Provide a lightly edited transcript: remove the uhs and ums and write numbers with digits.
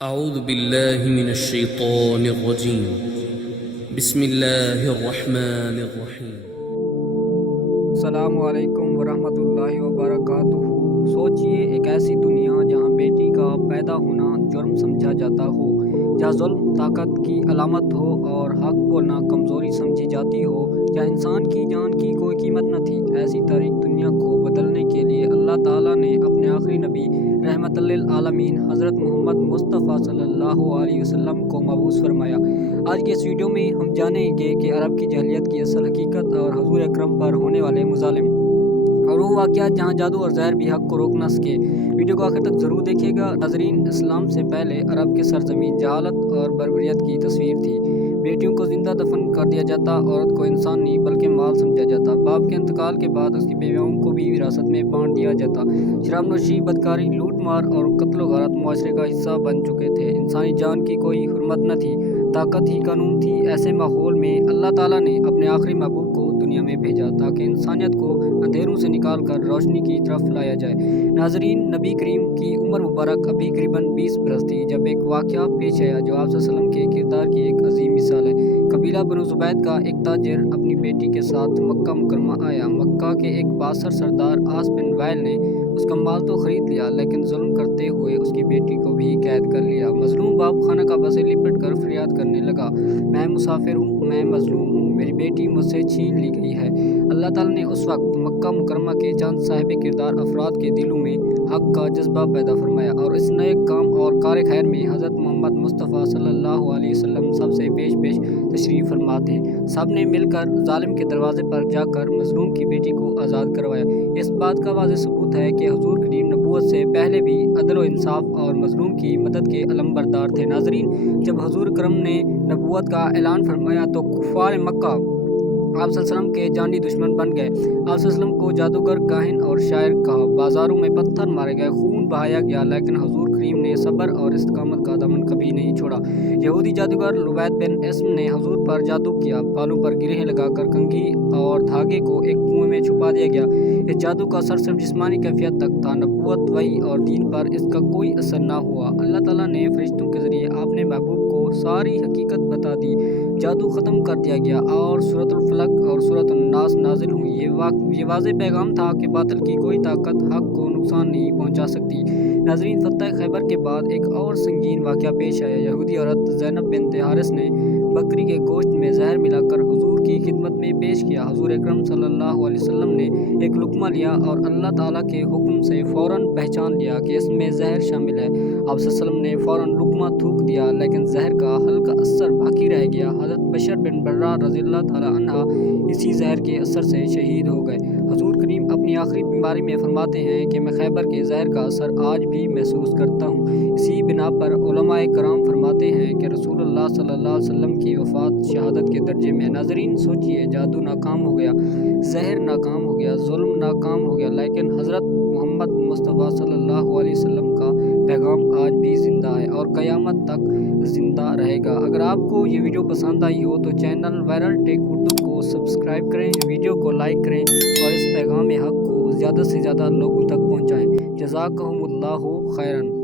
اعوذ باللہ من الشیطان الرجیم بسم اللہ الرحمن الرحیم۔ السلام علیکم ورحمۃ اللہ وبرکاتہ۔ سوچئے ایک ایسی دنیا جہاں بیٹی کا پیدا ہونا جرم سمجھا جاتا ہو، جہاں ظلم طاقت کی علامت ہو اور حق بولنا کمزوری سمجھی جاتی ہو، جہاں انسان کی جان کی کوئی قیمت نہ تھی۔ ایسی تاریک دنیا کو بدلنے کے لیے اللہ تعالیٰ نے اپنے آخری نبی رحمت للعالمین حضرت محمد مصطفیٰ صلی اللہ علیہ وسلم کو مبعوث فرمایا۔ آج کے اس ویڈیو میں ہم جانیں گے کہ عرب کی جاہلیت کی اصل حقیقت اور حضور اکرم پر ہونے والے مظالم اور وہ واقعات جہاں جادو اور زہر بھی حق کو روک نہ سکے۔ ویڈیو کو آخر تک ضرور دیکھیے گا۔ ناظرین، اسلام سے پہلے عرب کے سرزمین جہالت اور بربریت کی تصویر تھی۔ بیٹیوں کو زندہ دفن کر دیا جاتا، عورت کو انسان نہیں بلکہ مال سمجھا جاتا، باپ کے انتقال کے بعد اس کی بیویوں کو بھی وراثت میں بانٹ دیا جاتا۔ شراب نوشی، بدکاری، لوٹ مار اور قتل و غارت معاشرے کا حصہ بن چکے تھے۔ انسانی جان کی کوئی حرمت نہ تھی، طاقت ہی قانون تھی۔ ایسے ماحول میں اللہ تعالیٰ نے اپنے آخری محبوب کو دنیا میں بھیجا تاکہ انسانیت کو اندھیروں سے نکال کر روشنی کی طرف لایا جائے۔ ناظرین، نبی کریم کی عمر مبارک ابھی قریباً 20 برس تھی جب ایک واقعہ پیش آیا جو آپ صلی اللہ علیہ وسلم کے کردار کی ایک عظیم مثال ہے۔ قبیلہ بنو زبید کا ایک تاجر اپنی بیٹی کے ساتھ مکہ مکرمہ آیا۔ مکہ کے ایک بااثر سردار عاص بن وائل نے اس کا مال تو خرید لیا لیکن ظلم کرتے ہوئے اس کی بیٹی کو بھی قید کر لیا۔ مظلوم باپ خانہ کعبہ سے لپٹ کر فریاد کرنے لگا، میں مسافر ہوں، میں مظلوم ہوں، میری بیٹی مجھ سے چھین لی گئی ہے۔ اللہ تعالیٰ نے اس وقت مکہ مکرمہ کے چند صاحب کردار افراد کے دلوں میں حق کا جذبہ پیدا فرمایا اور اس نئے کام اور کار خیر میں حضرت محمد مصطفیٰ صلی اللہ علیہ وسلم سب سے پیش تشریف فرما تھے۔ سب نے مل کر ظالم کے دروازے پر جا کر مظلوم کی بیٹی کو آزاد کروایا۔ اس بات کا واضح ثبوت ہے کہ حضور کریم نبوت سے پہلے بھی عدل و انصاف اور مظلوم کی مدد کے علم بردار تھے۔ ناظرین، جب حضور کرم نے نبوت کا اعلان فرمایا تو کفار مکہ آپ صلی اللہ علیہ وسلم کے جانی دشمن بن گئے۔ آپ صلی اللہ علیہ وسلم کو جادوگر، کاہن اور شاعر کہا، بازاروں میں پتھر مارے گئے، خون بہایا گیا، لیکن حضور کریم نے صبر اور استقامت کا دامن کبھی نہیں چھوڑا۔ یہودی جادوگر لبید بن اسم نے حضور پر جادو کیا، بالوں پر گرہیں لگا کر کنگھی اور دھاگے کو ایک کنویں میں چھپا دیا گیا۔ اس جادو کا اثر صرف جسمانی کیفیت تک تھا، نبوت، وحی اور دین پر اس کا کوئی اثر نہ ہوا۔ اللہ تعالیٰ نے فرشتوں کے ذریعے اپنے محبوب کو ساری حقیقت بتا دی، جادو ختم کر دیا گیا اور سورۃ الفلق اور سورۃ الناس نازل ہوئی۔ یہ واضح پیغام تھا کہ باطل کی کوئی طاقت حق کو نقصان نہیں پہنچا سکتی۔ ناظرین، فتح خیبر کے بعد ایک اور سنگین واقعہ پیش آیا۔ یہودی عورت زینب بنت حارث نے بکری کے گوشت میں زہر ملا کر حضور کی خدمت میں پیش کیا۔ حضور اکرم صلی اللہ علیہ وسلم نے ایک لقمہ لیا اور اللہ تعالیٰ کے حکم سے فوراً پہچان لیا کہ اس میں زہر شامل ہے۔ آپ صلی اللہ علیہ وسلم نے فوراً لقمہ تھوک دیا لیکن زہر کا ہلکا اثر باقی رہ گیا۔ حضرت بشر بن برہ رضی اللہ تعالیٰ عنہ اسی زہر کے اثر سے شہید ہو گئے۔ حضور کریم اپنی آخری بیماری میں فرماتے ہیں کہ میں خیبر کے زہر کا اثر آج بھی محسوس کرتا ہوں۔ اسی بنا پر علماء کرام فرماتے ہیں کہ رسول اللہ صلی اللہ علیہ وسلم کی وفات شہادت کے درجے میں۔ ناظرین، سوچئے، جادو ناکام ہو گیا، زہر ناکام ہو گیا، ظلم ناکام ہو گیا، لیکن حضرت محمد مصطفیٰ صلی اللہ علیہ وسلم کا پیغام آج بھی زندہ ہے اور قیامت تک زندہ رہے گا۔ اگر آپ کو یہ ویڈیو پسند آئی ہو تو چینل وائرل ٹیک اردو کو سبسکرائب کریں، ویڈیو کو لائک کریں اور اس پیغام حق کو زیادہ سے زیادہ لوگوں تک پہنچائیں۔ جزاکہم اللہ خیراً۔